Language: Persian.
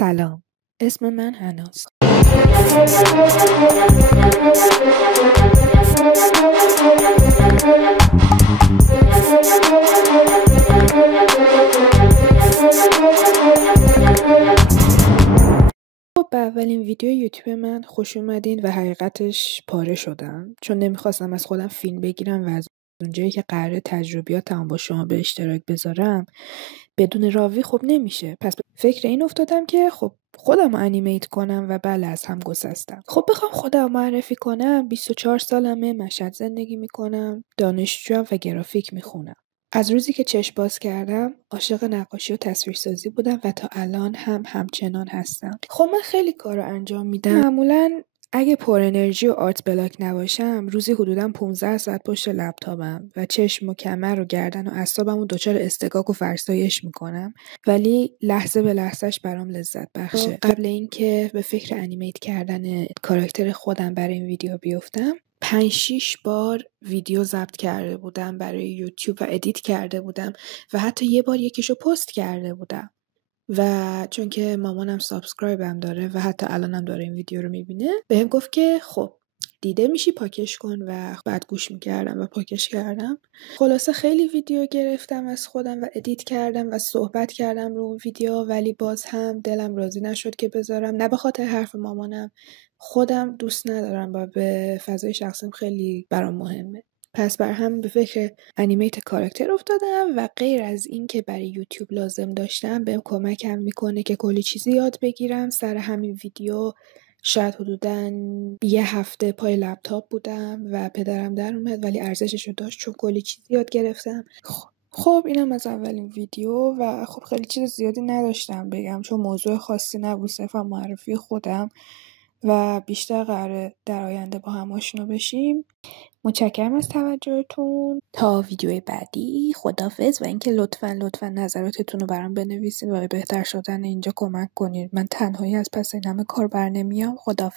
سلام، اسم من هناست. به اولین ویدیو یوتیوب من خوش اومدین و حقیقتش پاره شدم چون نمیخواستم از خودم فیلم بگیرم و از اونجایی که قراره تجربیاتم با شما به اشتراک بذارم بدون راوی خب نمیشه. پس فکر این افتادم که خب خودم انیمیت کنم و بله از هم گسستم. خب بخوام خودم معرفی کنم 24 سالمه، مشهد زندگی میکنم، دانشجوام و گرافیک میخونم. از روزی که چشم باز کردم عاشق نقاشی و تصویرسازی بودم و تا الان هم همچنان هستم. خب من خیلی کار رو انجام میدم. معمولاً اگه پر انرژی و آرت بلاک نباشم روزی حدوداً 15 ساعت پشت لپتاپم و چشم و کمر و گردن و اعصابمو دچار اصطکاک و فرسایش میکنم، ولی لحظه به لحظهش برام لذت بخشه. قبل اینکه به فکر انیمیت کردن کاراکتر خودم برای این ویدیو بیفتم 5-6 بار ویدیو ضبط کرده بودم برای یوتیوب و ادیت کرده بودم و حتی یه بار یکیشو پست کرده بودم. و چون که مامانم سابسکرایبم داره و حتی الانم داره این ویدیو رو میبینه بهم گفت که خب دیده میشی پاکش کن و بعد گوش میکردم و پاکش کردم. خلاصه خیلی ویدیو گرفتم از خودم و ادیت کردم و صحبت کردم رو اون ویدیو، ولی باز هم دلم راضی نشد که بذارم. نه به خاطر حرف مامانم، خودم دوست ندارم و به فضای شخصیم خیلی برام مهمه. پس بر هم به فکر انیمیت کاراکتر افتادم و غیر از این که برای یوتیوب لازم داشتم بهم کمکم میکنه که کلی چیزی یاد بگیرم. سر همین ویدیو شاید حدوداً یه هفته پای لپتاپ بودم و پدرم در اومد، ولی ارزششو داشت چون کلی چیزی یاد گرفتم. خب اینم از اولین ویدیو و خب خیلی چیز زیادی نداشتم بگم چون موضوع خاصی نبود، صرفا معرفی خودم و بیشتر قراره در آینده با هم آشنا بشیم. متشکرم از توجهتون. تا ویدیوی بعدی خداحافظ و اینکه لطفاً نظراتتون رو برام بنویسین و به بهتر شدن اینجا کمک کنید. من تنهایی از پس این همه کار بر نمیام. خداحافظ.